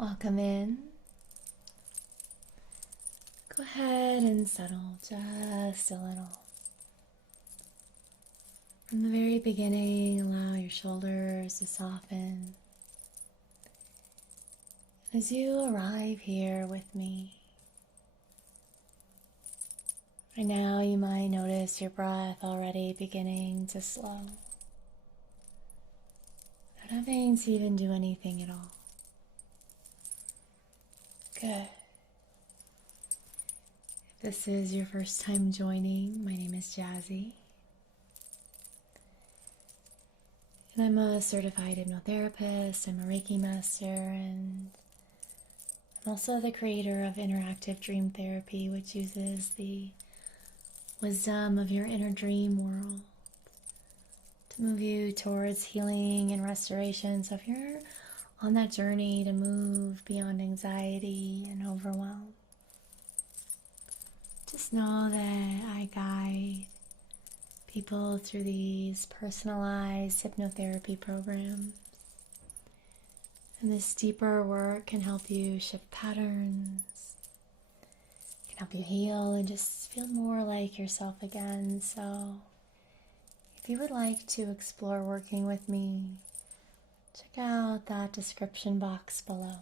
Welcome in. Go ahead and settle just a little. From the very beginning, allow your shoulders to soften. As you arrive here with me, right now you might notice your breath already beginning to slow, without having to even do anything at all. Good. If this is your first time joining, my name is Jazzie. And I'm a certified hypnotherapist, I'm a Reiki Master, and I'm also the creator of interactive dream therapy, which uses the wisdom of your inner dream world to move you towards healing and restoration. So if you're on that journey to move beyond anxiety and overwhelm, just know that I guide people through these personalized hypnotherapy programs. And this deeper work can help you shift patterns, can help you heal and just feel more like yourself again. So if you would like to explore working with me, check out that description box below.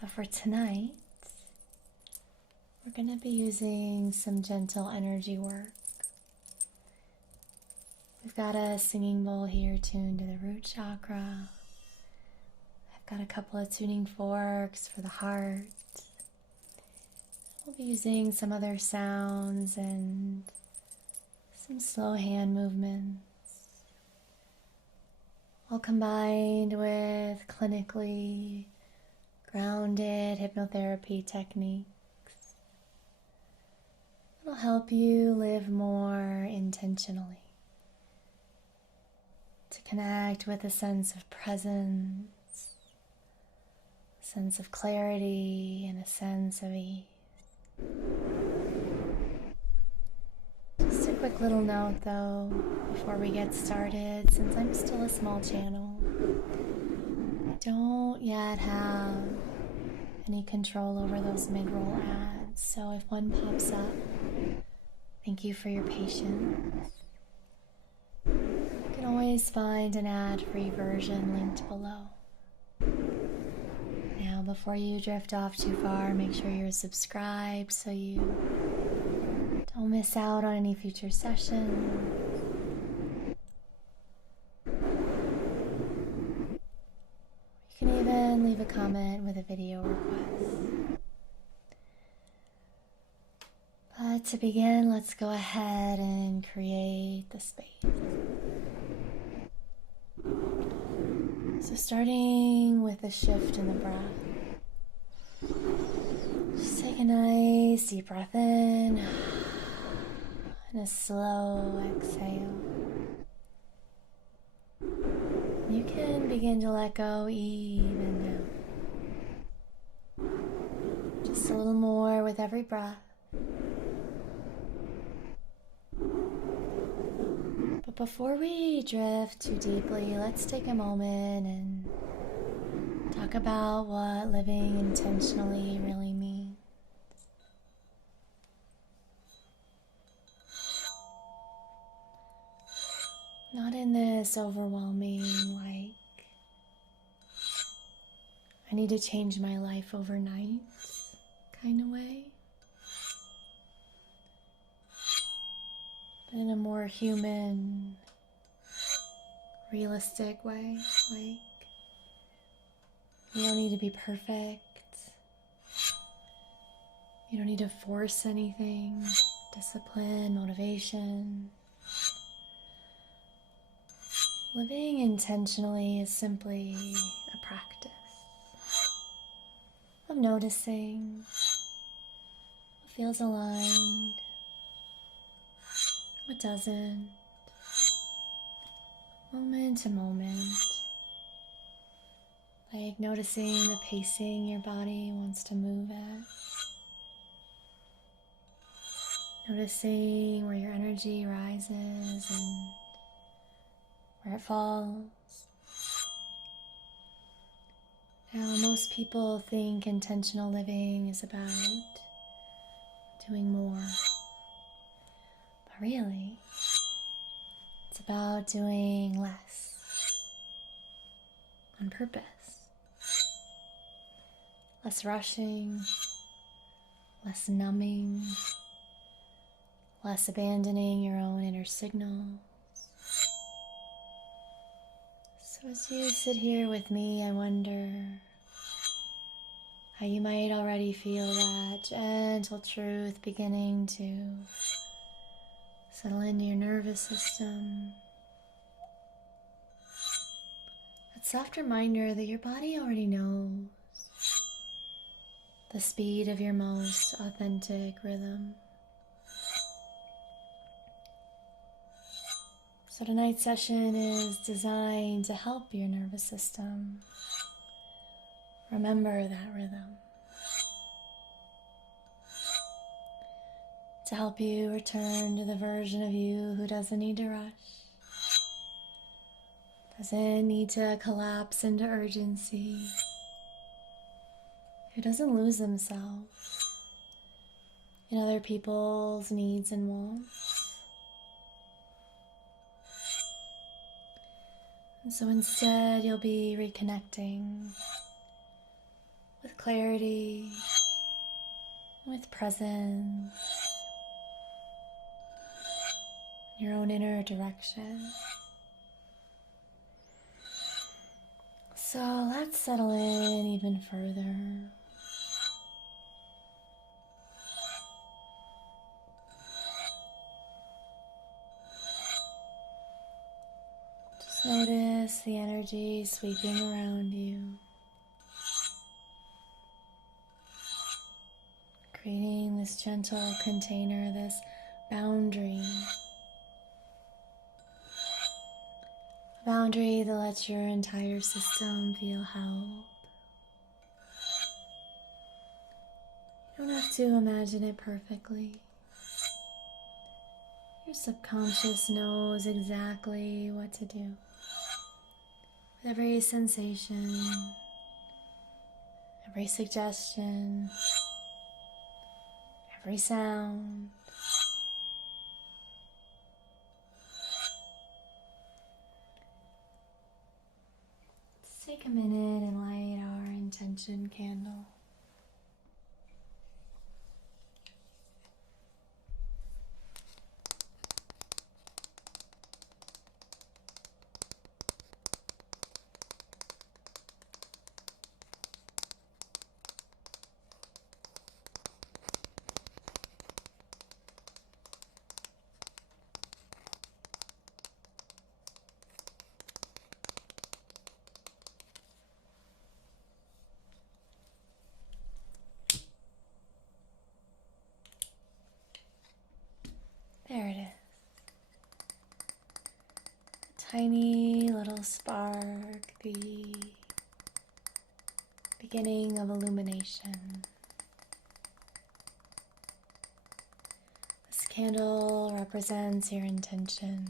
But for tonight, we're going to be using some gentle energy work. We've got a singing bowl here tuned to the root chakra. I've got a couple of tuning forks for the heart. We'll be using some other sounds and some slow hand movements, all combined with clinically grounded hypnotherapy techniques. It'll help you live more intentionally, to connect with a sense of presence, a sense of clarity, and a sense of ease. Just a quick little note though, before we get started, since I'm still a small channel, I don't yet have any control over those mid-roll ads, so if one pops up, thank you for your patience. You can always find an ad-free version linked below. Now, before you drift off too far, make sure you're subscribed so you don't miss out on any future sessions. You can even leave a comment with a video request. But to begin, let's go ahead and create the space. So starting with a shift in the breath, just take a nice deep breath in and a slow exhale. You can begin to let go even now. Just a little more with every breath. But before we drift too deeply, let's take a moment and talk about what living intentionally really means. Not in this overwhelming, like, I need to change my life overnight kind of way, but in a more human, realistic way. Like, you don't need to be perfect. You don't need to force anything. Discipline, motivation. Living intentionally is simply a practice of noticing what feels aligned, what doesn't, moment to moment, like noticing the pacing your body wants to move at, noticing where your energy rises and where it falls. Now, most people think intentional living is about doing more, but really, it's about doing less on purpose. Less rushing, less numbing, less abandoning your own inner signals. So as you sit here with me, I wonder how you might already feel that gentle truth beginning to settle into your nervous system. That soft reminder that your body already knows the speed of your most authentic rhythm. So tonight's session is designed to help your nervous system remember that rhythm, to help you return to the version of you who doesn't need to rush, doesn't need to collapse into urgency, who doesn't lose himself in other people's needs and wants. And so instead, you'll be reconnecting with clarity, with presence, your own inner direction. So let's settle in even further. Just notice the energy sweeping around you, creating this gentle container, this boundary. A boundary that lets your entire system feel held. You don't have to imagine it perfectly. Your subconscious knows exactly what to do. With every sensation, every suggestion, every sound, let's take a minute and light our intention candle. There it is. A tiny little spark, the beginning of illumination. This candle represents your intention.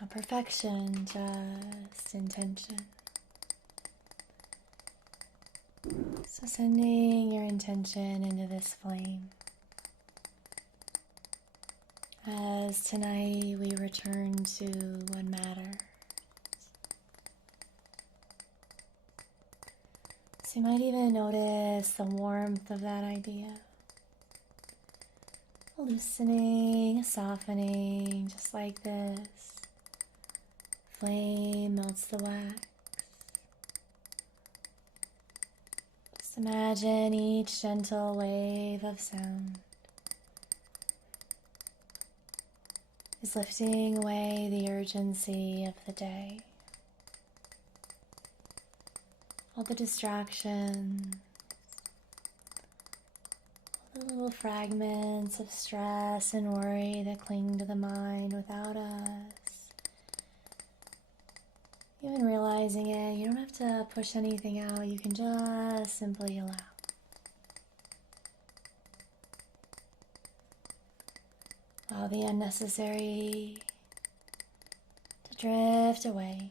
Not perfection, just intention. So sending your intention into this flame. As tonight we return to what matters. So you might even notice the warmth of that idea. A loosening, a softening, just like this. Flame melts the wax. Just imagine each gentle wave of sound is lifting away the urgency of the day. All the distractions, all the little fragments of stress and worry that cling to the mind without us even realizing it. You don't have to push anything out, you can just simply allow. Allow the unnecessary to drift away.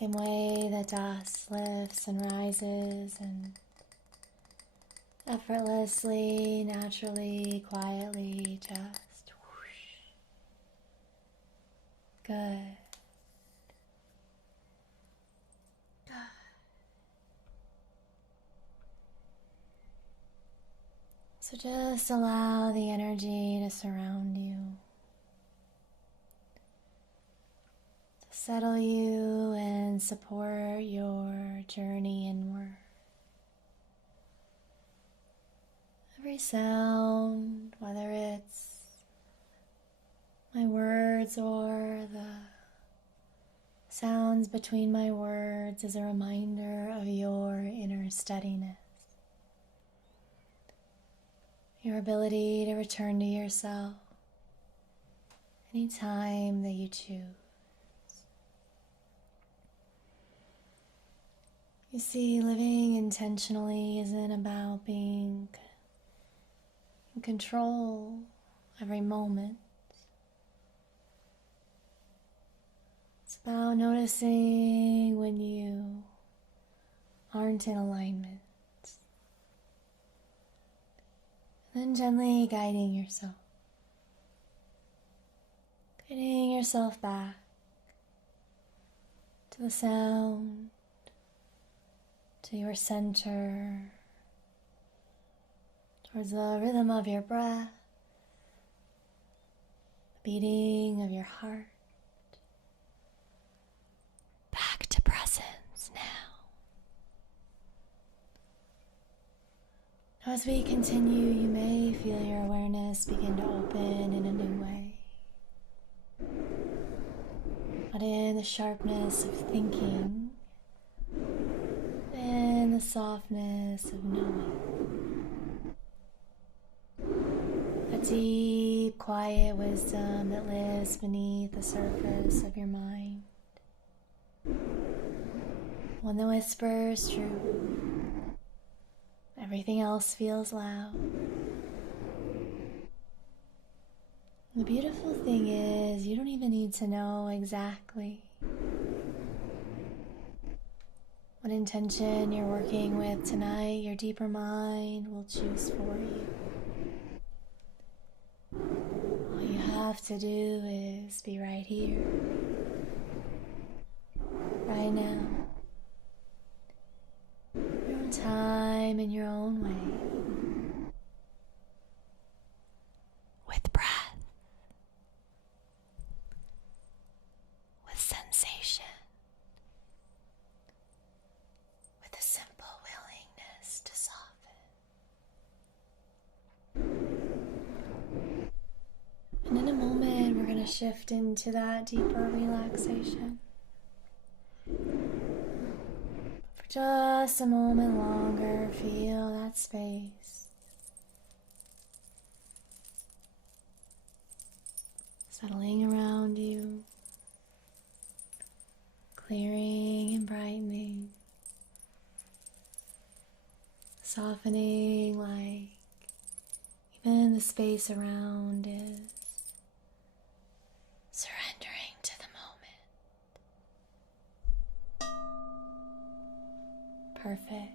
Same way that dust lifts and rises and effortlessly, naturally, quietly, just whoosh. Good. So just allow the energy to surround you, to settle you and support your journey inward. Every sound, whether it's my words or the sounds between my words, is a reminder of your inner steadiness. Your ability to return to yourself anytime that you choose. You see, living intentionally isn't about being in control every moment. It's about noticing when you aren't in alignment. Then gently guiding yourself. Guiding yourself back to the sound, to your center, towards the rhythm of your breath, the beating of your heart. Back to presence now. As we continue, you may feel your awareness begin to open in a new way. Not in the sharpness of thinking, but in the softness of knowing. A deep, quiet wisdom that lives beneath the surface of your mind. One that whispers truth. Everything else feels loud. The beautiful thing is, you don't even need to know exactly what intention you're working with tonight. Your deeper mind will choose for you. All you have to do is be right here, right now. Your own time in your own way. With breath. With sensation. With a simple willingness to soften. And in a moment, we're going to shift into that deeper relaxation. Just a moment longer, feel that space. Settling around you, clearing and brightening, softening like even the space around is surrendering to the moment. Perfect.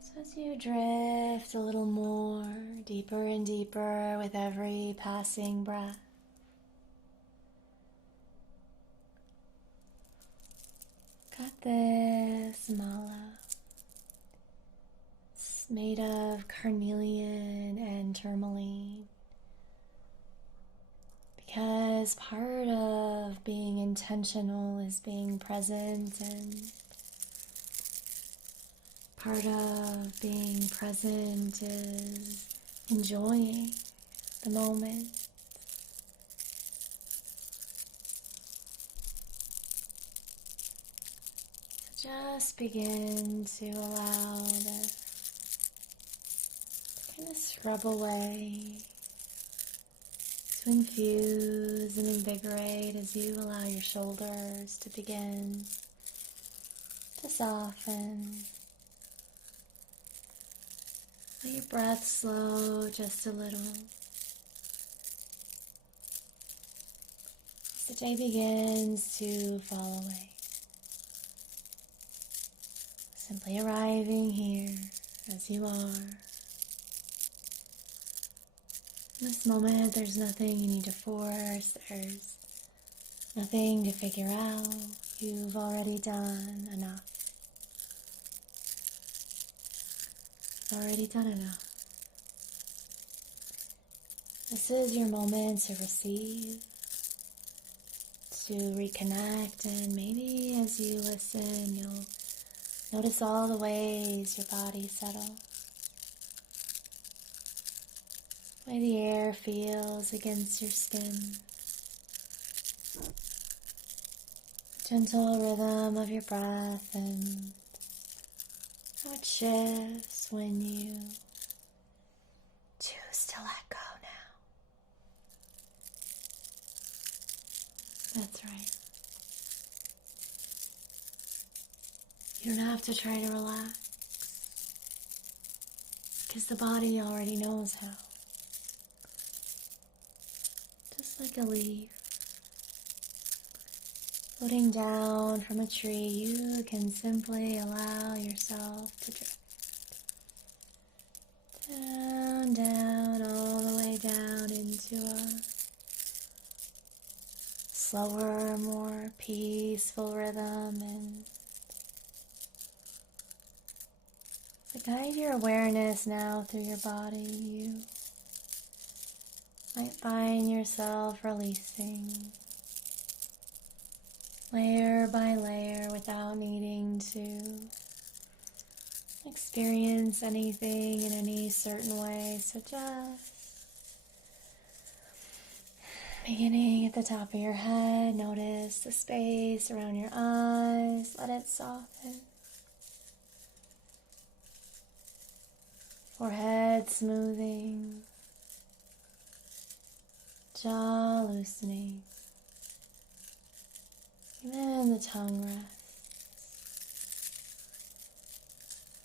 So as you drift a little more, deeper and deeper with every passing breath, got this mala. It's made of carnelian and tourmaline. Because part of being intentional is being present, and part of being present is enjoying the moment. So just begin to allow this to kind of scrub away, to infuse and invigorate as you allow your shoulders to begin to soften. Let your breath slow just a little. the day begins to fall away. Simply arriving here as you are. In this moment, there's nothing you need to force, there's nothing to figure out. You've already done enough. You've already done enough. This is your moment to receive, to reconnect, and maybe as you listen, you'll notice all the ways your body settles. The way the air feels against your skin. The gentle rhythm of your breath and how it shifts when you choose to let go now. That's right. You don't have to try to relax, because the body already knows how. Just like a leaf floating down from a tree, you can simply allow yourself to drift. Down, down, all the way down into a slower, more peaceful rhythm, and to guide your awareness now through your body, you might find yourself releasing layer by layer without needing to experience anything in any certain way. So just beginning at the top of your head, notice the space around your eyes, let it soften. Forehead smoothing, jaw loosening, even the tongue rests.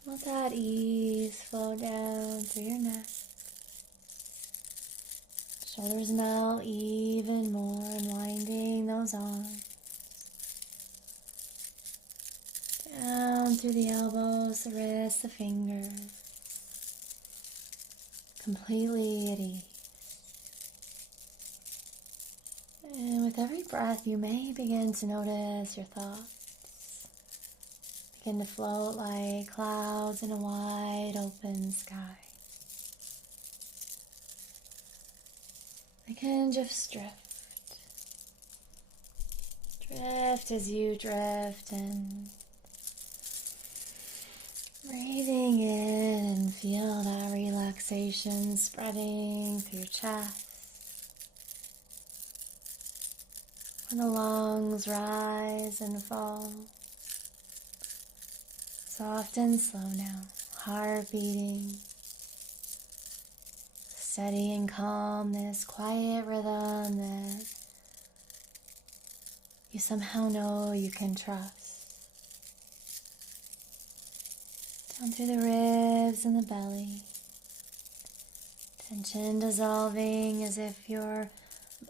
Let that ease flow down through your neck. Shoulders melt even more, unwinding those arms. Down through the elbows, the wrists, the fingers. Completely at ease. And with every breath, you may begin to notice your thoughts begin to float like clouds in a wide open sky. They can just drift. Drift as you drift, and breathing in and feel that relaxation spreading through your chest. When the lungs rise and fall. Soft and slow now. Heart beating. Steady and calm. This quiet rhythm that you somehow know you can trust. Down through the ribs and the belly. Tension dissolving as if your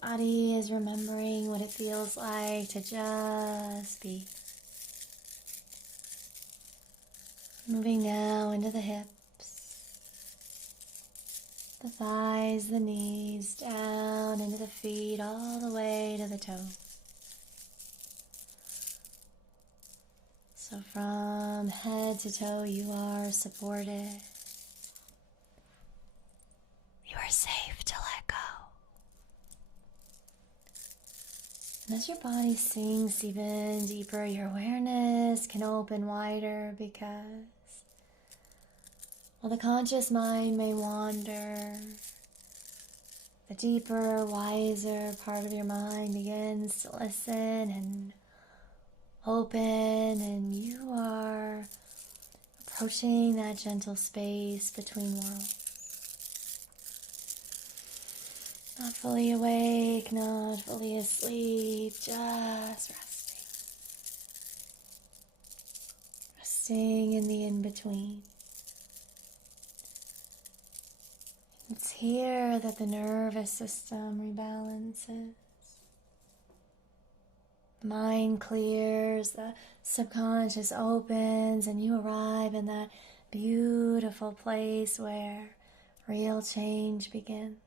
body is remembering what it feels like to just be. Moving now into the hips, the thighs, the knees, down into the feet, all the way to the toes. So from head to toe, you are supported. You are safe to let go. And as your body sinks even deeper, your awareness can open wider, because while the conscious mind may wander, the deeper, wiser part of your mind begins to listen and open, and you are approaching that gentle space between worlds. Not fully awake, not fully asleep, just resting. Resting in the in-between. It's here that the nervous system rebalances. The mind clears, the subconscious opens, and you arrive in that beautiful place where real change begins.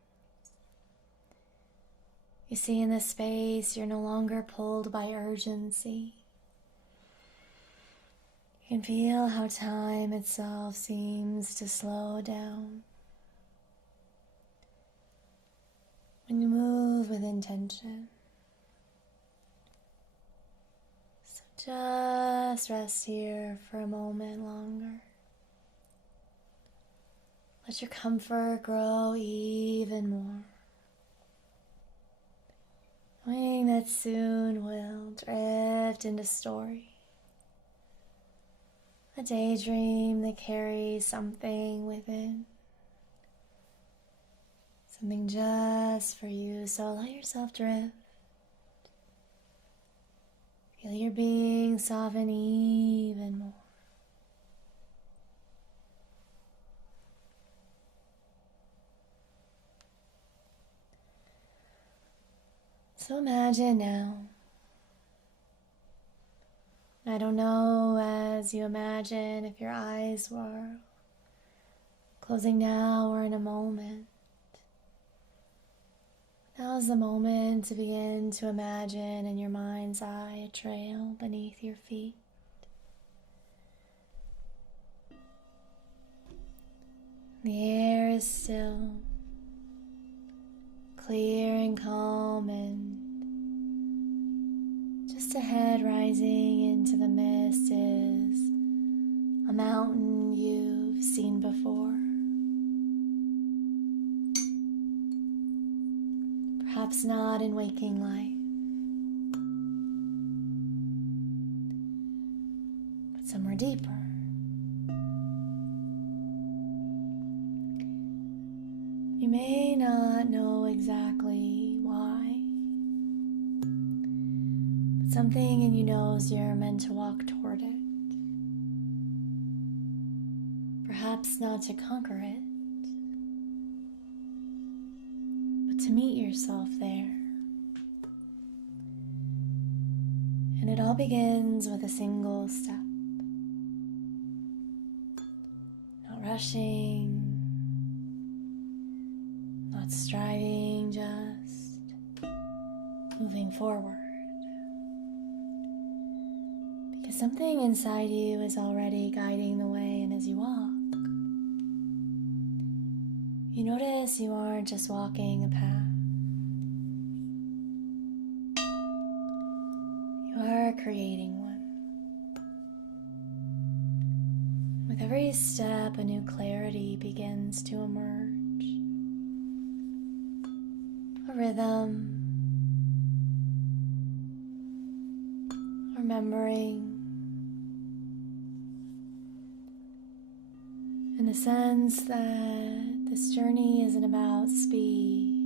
You see, in this space, you're no longer pulled by urgency. You can feel how time itself seems to slow down. When you move with intention. So just rest here for a moment longer. Let your comfort grow even more. Knowing that soon we'll drift into story. A daydream that carries something within. Something just for you, so allow yourself drift. Feel your being soften even more. So imagine now. I don't know as you imagine if your eyes were closing now or in a moment. Now is the moment to begin to imagine in your mind's eye a trail beneath your feet. The air is still, clear and calm, and just ahead, rising into the mist, is a mountain you've seen before. Perhaps not in waking life, but somewhere deeper. You may not know exactly why, but something in you knows you're meant to walk toward it. Perhaps not to conquer it, but to meet yourself there. And it all begins with a single step. Not rushing, not striving, just moving forward. Because something inside you is already guiding the way, and as you walk, you notice you aren't just walking a path. You are creating one. With every step, a new clarity begins to emerge. A rhythm, remembering, in the sense that this journey isn't about speed,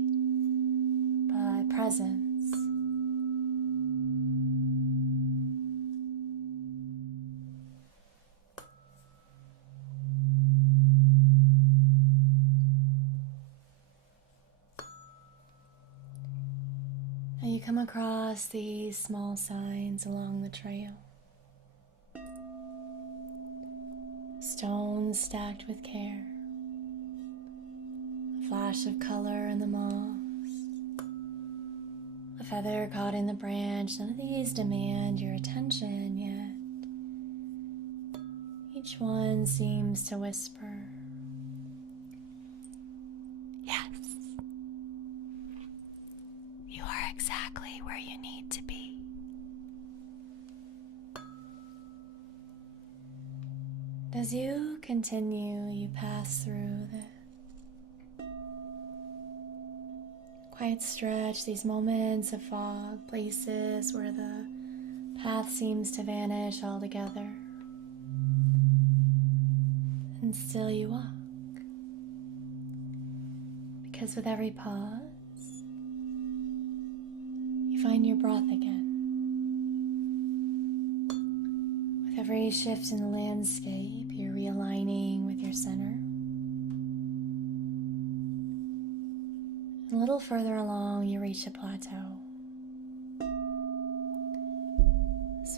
but presence. Now you come across these small signs along the trail. Stones stacked with care. A flash of color in the moss. A feather caught in the branch. None of these demand your attention yet. Each one seems to whisper, "Yes, you are exactly where you need to be." As you continue, you pass through the quiet stretch, these moments of fog, places where the path seems to vanish altogether. And still you walk. Because with every pause, you find your breath again. With every shift in the landscape, you're realigning with your center. A little further along, you reach a plateau.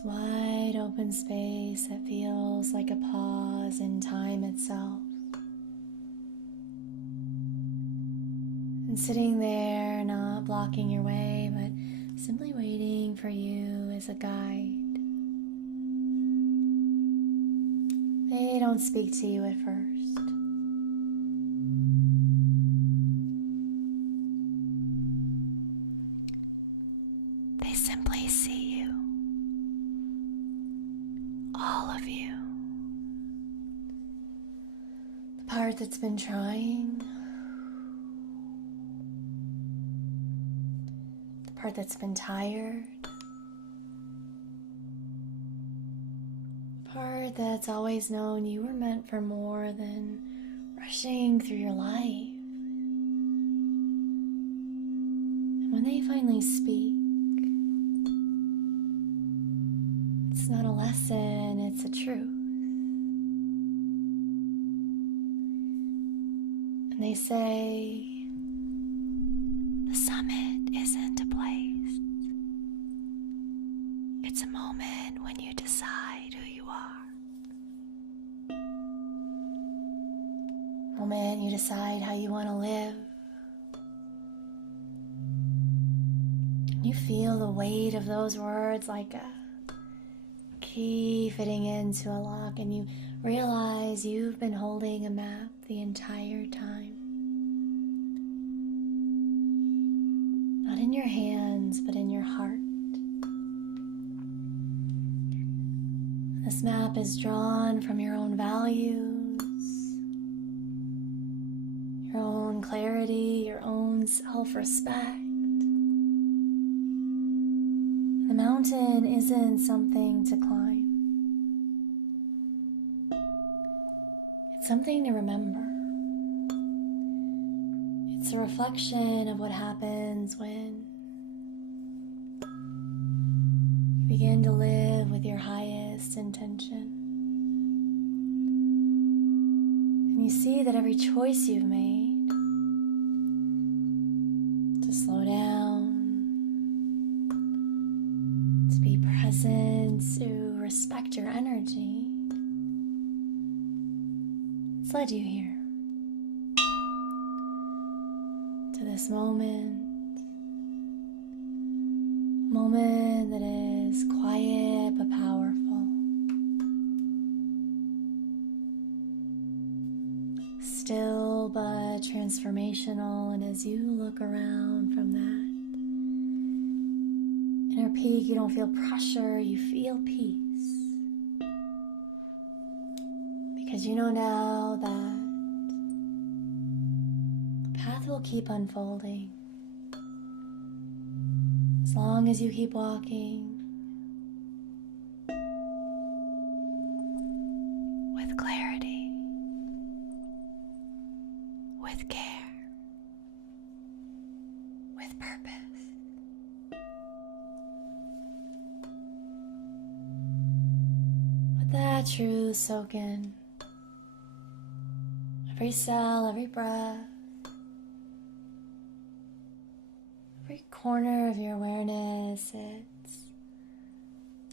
wide open space that feels like a pause in time itself. And sitting there, not blocking your way, but simply waiting for you as a guide. They don't speak to you at first. They simply see you. All of you. The part that's been trying. The part that's been tired. The part that's always known you were meant for more than rushing through your life. And when they finally speak, it's not a lesson, it's a truth. And they say, the summit isn't a place. It's a moment when you decide who you are. Moment you decide how you want to live. You feel the weight of those words like a key fitting into a lock, and you realize you've been holding a map the entire time. Not in your hands, but in your heart. This map is drawn from your own values, your own clarity, your own self-respect. The mountain isn't something to climb. It's something to remember. It's a reflection of what happens when you begin to live with your highest intention. And you see that every choice you've made to slow down, to be present, to respect your energy, it's led you here. To this moment that is quiet but powerful, still but transformational. And as you look around from that inner peak, you don't feel pressure, you feel peace, because you know now that the path will keep unfolding as long as you keep walking with clarity, with care, with purpose. Let that truth soak in. Every cell, every breath, every corner of your awareness. It's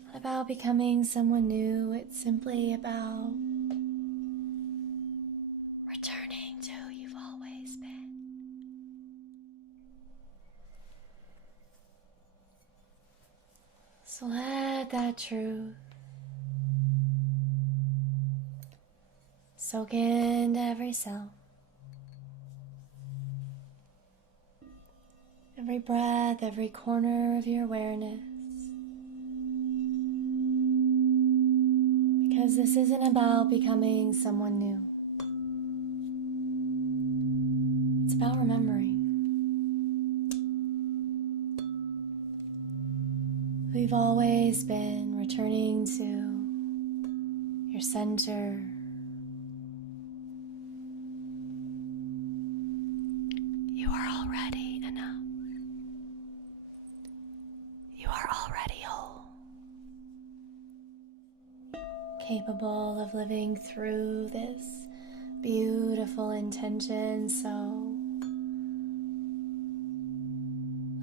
not about becoming someone new. It's simply about returning to who you've always been. So let that truth soak into every cell, every breath, every corner of your awareness. Because this isn't about becoming someone new. It's about remembering who you've always been, returning to your center. You are already enough. You are already whole, capable of living through this beautiful intention. So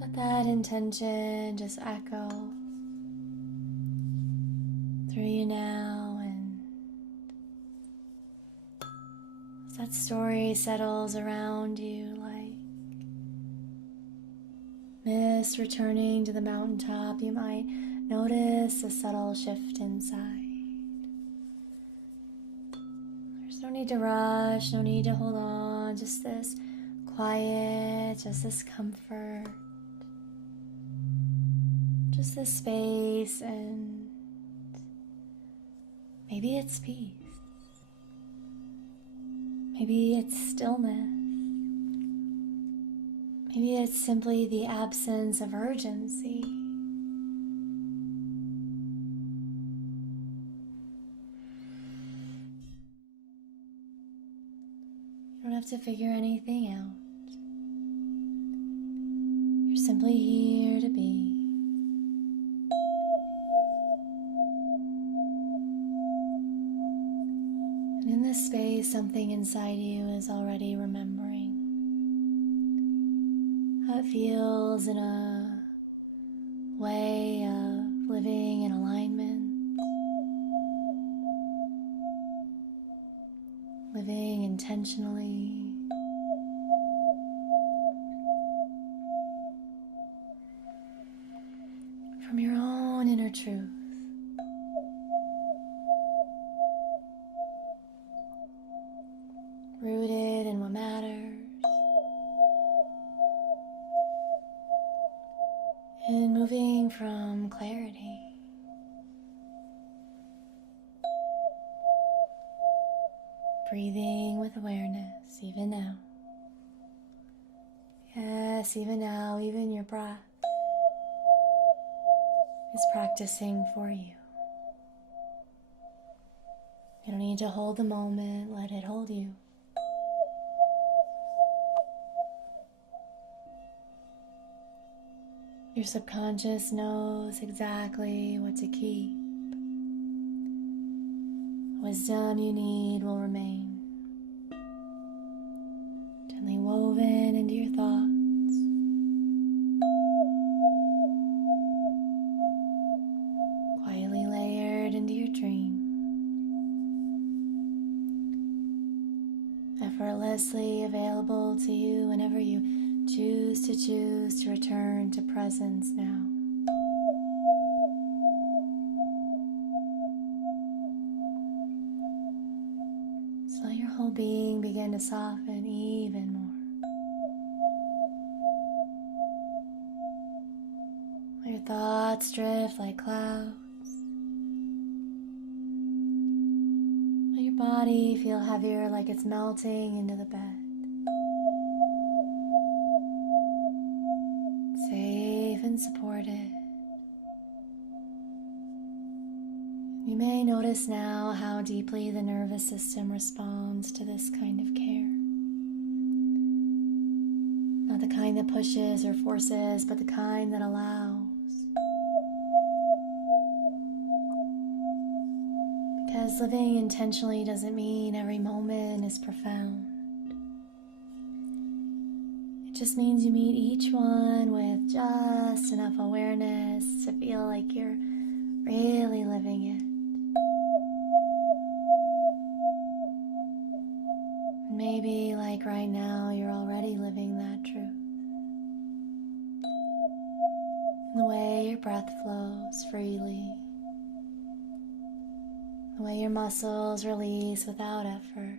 let that intention just echo through you now, and as that story settles around you like mist returning to the mountaintop, you might notice a subtle shift inside. There's no need to rush, no need to hold on, just this quiet, just this comfort, just this space, and maybe it's peace. Maybe it's stillness. Maybe it's simply the absence of urgency. You don't have to figure anything out. You're simply here to be. And in this space, something inside you is already remembering how it feels in a way of living in alignment, living intentionally, from your own inner truth. Rooted in what matters, and moving from clarity. Breathing with awareness, even now. Yes, even now, even your breath is practicing for you. You don't need to hold the moment, let it hold you. Your subconscious knows exactly what to keep. The wisdom you need will remain, gently woven into your thoughts, quietly layered into your dream, effortlessly available to you whenever you choose to return to presence now. So let your whole being begin to soften even more. Let your thoughts drift like clouds. Let your body feel heavier, like it's melting into the bed. Safe and supported. You may notice now how deeply the nervous system responds to this kind of care. Not the kind that pushes or forces, but the kind that allows. Because living intentionally doesn't mean every moment is profound. It just means you meet each one with just enough awareness to feel like you're really living it. Maybe, like right now, you're already living that truth. The way your breath flows freely. The way your muscles release without effort.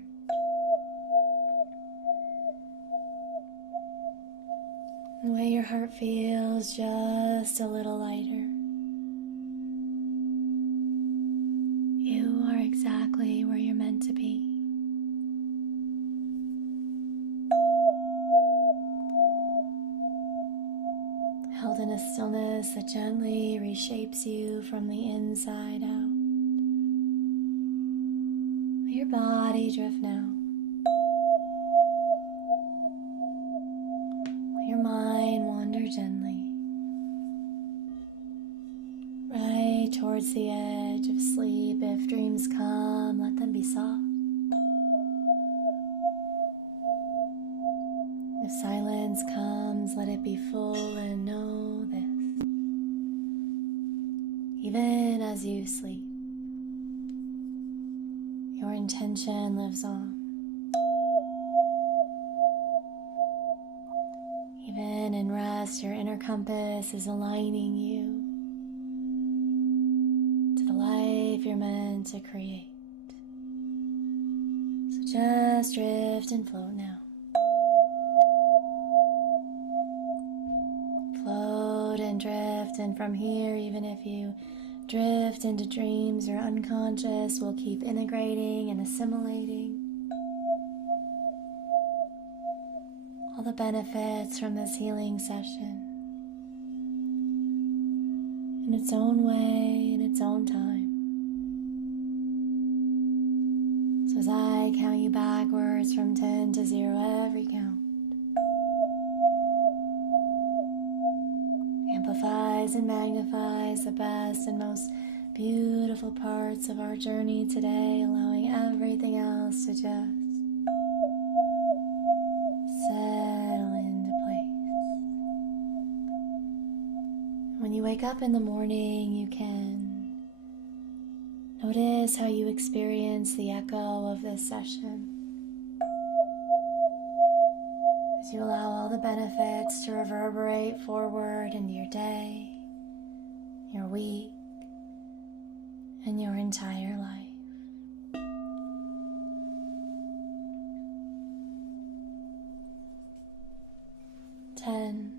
The way your heart feels just a little lighter. You are exactly where you're meant to be. Held in a stillness that gently reshapes you from the inside out. Let your body drift now. Let your mind wander gently, right towards the edge of sleep. If dreams come, let them be soft. If silence comes, let it be full, and know this. Even as you sleep, intention lives on. Even in rest, your inner compass is aligning you to the life you're meant to create. So just drift and float now. Float and drift, and from here, even if you drift into dreams, your unconscious will keep integrating and assimilating all the benefits from this healing session in its own way, in its own time. So as I count you backwards from 10 to 0, every count amplifies and magnifies the best and most beautiful parts of our journey today, allowing everything else to just settle into place. When you wake up in the morning, you can notice how you experience the echo of this session as you allow all the benefits to reverberate forward into your day, your week, and your entire life. 10,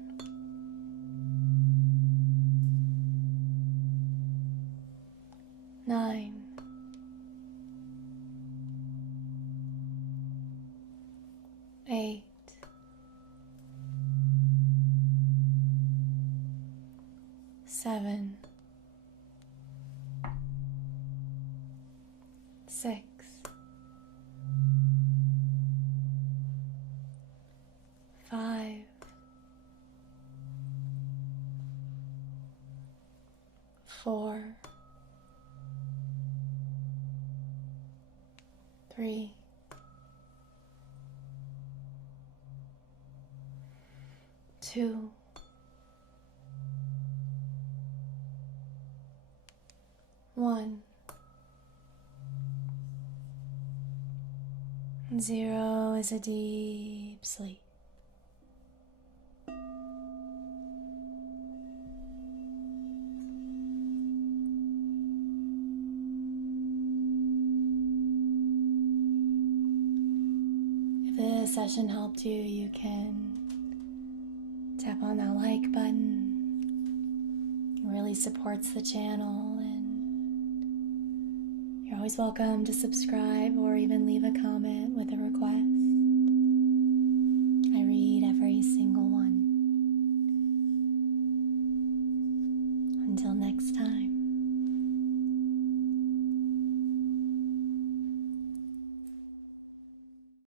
9, 8, 7, 6, 5, 4, 3, 2, 1, 0 is a deep sleep. If this session helped you, you can tap on that like button. It really supports the channel, and you're always welcome to subscribe or even leave a comment with a request. I read every single one. Until next time.